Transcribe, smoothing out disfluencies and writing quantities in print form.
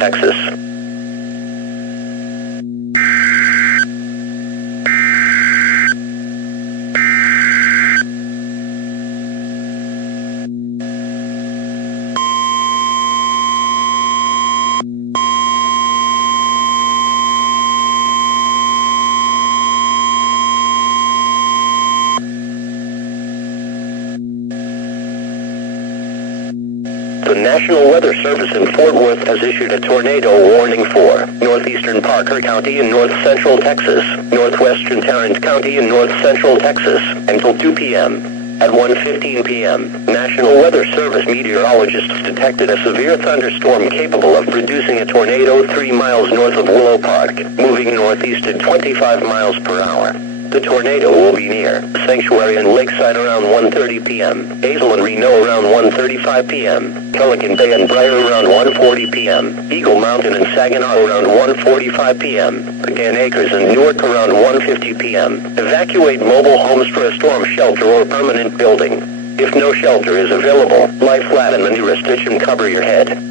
Texas. The National Weather Service in Fort Worth has issued a tornado warning for northeastern Parker County and north central Texas, northwestern Tarrant County and north central Texas, until 2 p.m. At 1:15 p.m., National Weather Service meteorologists detected a severe thunderstorm capable of producing a tornado 3 miles north of Willow Park, moving northeast at 25 miles per hour. The tornado will be near Sanctuary and Lakeside around 1:30 p.m., Hazel and Reno around 1:35 p.m., Pelican Bay and Briar around 1:40 p.m., Eagle Mountain and Saginaw around 1:45 p.m., Pecan Acres and Newark around 1:50 p.m. Evacuate mobile homes for a storm shelter or permanent building. If no shelter is available, lie flat in the nearest ditch and cover your head.